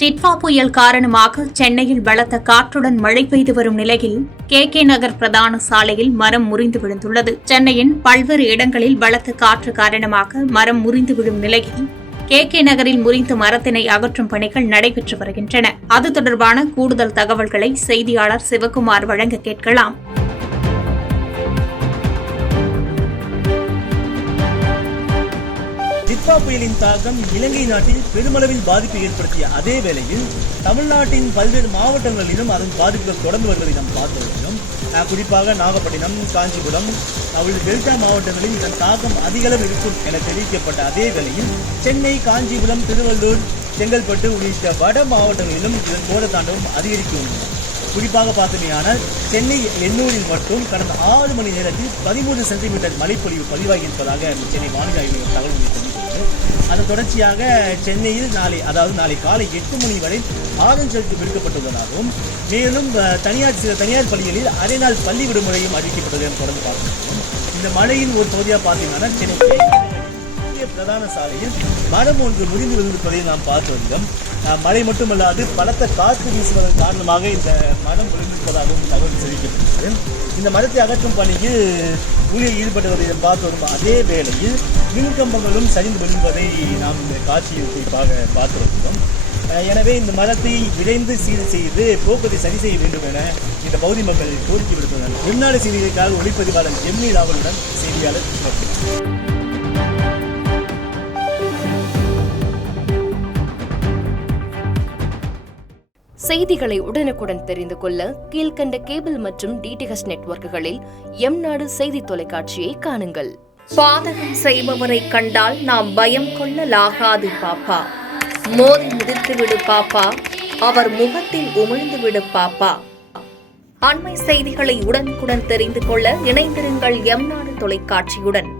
டிட்வா புயல் காரணமாக சென்னையில் பலத்த காற்றுடன் மழை பெய்து வரும் நிலையில் கே நகர் பிரதான சாலையில் மரம் முறிந்து விழுந்துள்ளது. சென்னையின் பல்வேறு இடங்களில் பலத்த காற்று காரணமாக மரம் முறிந்து விழும் நிலையில் கே நகரில் முறிந்த மரத்தினை அகற்றும் பணிகள் நடைபெற்று வருகின்றன. அது தொடர்பான கூடுதல் தகவல்களை செய்தியாளர் சிவக்குமார் வழங்க கேட்கலாம். டிட்வா புயலின் தாக்கம் இலங்கை நாட்டில் பெருமளவில் பாதிப்பை ஏற்படுத்திய அதே வேளையில் தமிழ்நாட்டின் பல்வேறு மாவட்டங்களிலும் அதன் பாதிப்புகள் தொடர்ந்து வருவதை நாம் பார்த்து வருகிறோம். குறிப்பாக நாகப்பட்டினம், காஞ்சிபுரம் உள்ளிட்ட டெல்டா மாவட்டங்களில் இதன் தாக்கம் அதிகளவு இருக்கும் என தெரிவிக்கப்பட்ட அதே வேளையில் சென்னை, காஞ்சிபுரம், திருவள்ளூர், செங்கல்பட்டு உள்ளிட்ட வட மாவட்டங்களிலும் இதன் கோரத்தாண்டவம் அதிகரிக்கும். குறிப்பாக பார்த்தமையானால் சென்னை எண்ணூரில் மட்டும் கடந்த 6 மணி நேரத்தில் 13 சென்டிமீட்டர் மழைப்பொழிவு பதிவாகி இருப்பதாக சென்னை வானிலை ஆய்வு மையம் தகவல் தெரிவித்துள்ளது. அதன் தொடர்ச்சியாக சென்னையில் நாளை காலை 8 மணி வரை ஆரஞ்சு அலர்ட் விடுக்கப்பட்டுள்ளதாகவும் மேலும் சில தனியார் பள்ளிகளில் அரை நாள் பள்ளி விடுமுறையும் அறிவிக்கப்பட்டதையும் தொடர்ந்து பார்க்கிறோம். இந்த மழையின் ஒரு பகுதியாக பார்த்தீங்கன்னா சென்னை பிரதான சாலையில் மரம் ஒன்று முறிந்து விழுந்திருப்பதை நாம் பார்த்து வருகிறோம். மழை மட்டுமல்லாது பலத்த காற்று வீசுவதன் காரணமாக இந்த மரம் விழுந்திருப்பதாகவும் தகவல் தெரிவிக்கப்பட்டது. இந்த மரத்தை அகற்றும் பணியில் ஊழியர் ஈடுபட்டு வருவதை பார்த்து வரும் அதே வேளையில் மின்கம்பங்களும் சரிந்து விழுவதை நாம் இந்த காட்சியில் குறிப்பாக பார்த்து வருகிறோம். எனவே இந்த மரத்தை விரைந்து சீர் செய்து போக்குவரத்தை சரி செய்ய வேண்டும் என இந்த பகுதி மக்கள் கோரிக்கை விடுத்துள்ளனர். உள்நாடு செய்திகளுக்காக ஒளிப்பதிவாளர் எம்னி ராவலுடன் செய்தியாளர். செய்திகளை உடனுக்குடன் தெரிந்து கொள்ள கீழ்கண்ட கேபிள் மற்றும் டிடிஎச் நெட்வொர்க்குகளில் எம்நாடு செய்தி தொலைக்காட்சியை காணுங்கள். பாதகம் செய்பவரை கண்டால் நாம் பயம் கொள்ளலாகாது பாப்பா. மோதி மிதித்துவிடு பாப்பா, அவர் முகத்தில் உமிழ்ந்துவிடு பாப்பா. அண்மை செய்திகளை உடனுக்குடன் தெரிந்து கொள்ள இணைந்திருங்கள் எம்நாடு தொலைக்காட்சியுடன்.